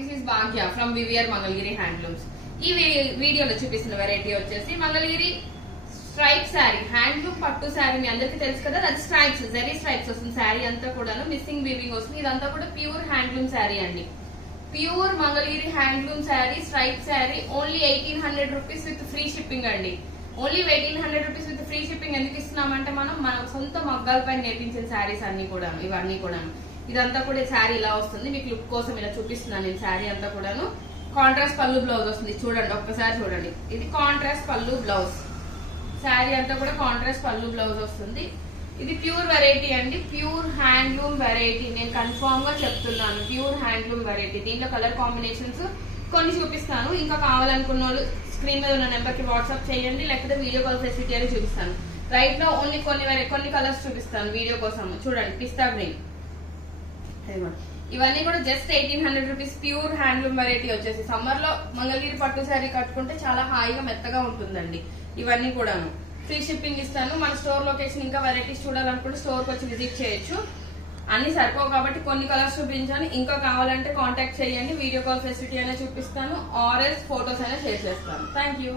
This is Bhagya from VVR Mangalagiri handlooms. ఈ వీడియోలో చూపిస్తున్న వెరైటీ వచ్చేసి మంగళగిరి స్ట్రైప్ శారీ, హ్యాండ్లూమ్ పట్టు శారీ. మీ అందరికి తెలుసు కదా, అది స్ట్రైప్స్, జరీ స్ట్రైప్స్ వస్తుంది శారీ అంతా కూడా, మిస్సింగ్ వీవింగ్ వస్తుంది. ఇదంతా కూడా ప్యూర్ హ్యాండ్లూమ్ శారీ అండి. Pure Mangalagiri handloom sari, stripe sari. Only 1800 rupees with free shipping అండి. Only 1800 rupees with free shipping. ఎందుకు ఇస్తున్నామంటే మన సొంత మగ్గాల పైన నేర్పించిన శారీస్ అన్ని కూడా, ఇవన్నీ కూడా. ఇదంతా కూడా శారీ ఇలా వస్తుంది. మీకు లుక్ కోసం ఇలా చూపిస్తున్నాను నేను. శారీ అంతా కూడాను కాంట్రాస్ట్ పళ్ళు బ్లౌజ్ వస్తుంది. చూడండి, ఒక్కసారి చూడండి. ఇది కాంట్రాస్ట్ పళ్ళు బ్లౌజ్. శారీ అంతా కూడా కాంట్రాస్ట్ పళ్ళు బ్లౌజ్ వస్తుంది. ఇది ప్యూర్ వెరైటీ అండి, ప్యూర్ హ్యాండ్లూమ్ వెరైటీ. నేను కన్ఫర్మ్ గా చెప్తున్నాను, ప్యూర్ హ్యాండ్లూమ్ వెరైటీ. దీంట్లో కలర్ కాంబినేషన్స్ కొన్ని చూపిస్తాను. ఇంకా కావాలనుకున్న వాళ్ళు స్క్రీన్ మీద ఉన్న నెంబర్ కి వాట్సాప్ చేయండి, లేకపోతే వీడియో కాల్ ఫెసిలిటీ అని చూపిస్తాను. రైట్ లో ఓన్లీ కొన్ని కలర్స్ చూపిస్తాను వీడియో కోసం. చూడండి, పిస్తా గ్రీన్. ఇవన్నీ కూడా just 1800 rupees pure handloom variety వచ్చేసి. సమ్మర్ లో మంగళగిరి పట్టు శారీ కట్టుకుంటే చాలా హాయిగా మెత్తగా ఉంటుందండి. ఇవన్నీ కూడాను ఫ్రీ షిప్పింగ్ ఇస్తాను. మన స్టోర్ లొకేషన్ ఇంకా వెరైటీస్ చూడాలనుకుంటే స్టోర్ కి వచ్చి విజిట్ చేయొచ్చు. అన్ని సరిపోవు కాబట్టి కొన్ని కలర్స్ చూపించాను. ఇంకా కావాలంటే కాంటాక్ట్ చేయండి, వీడియో కాల్ ఫెసిలిటీ అయినా చూపిస్తాను, ఆర్ఎస్ ఫోటోస్ అయినా షేర్ చేస్తాను. Thank you.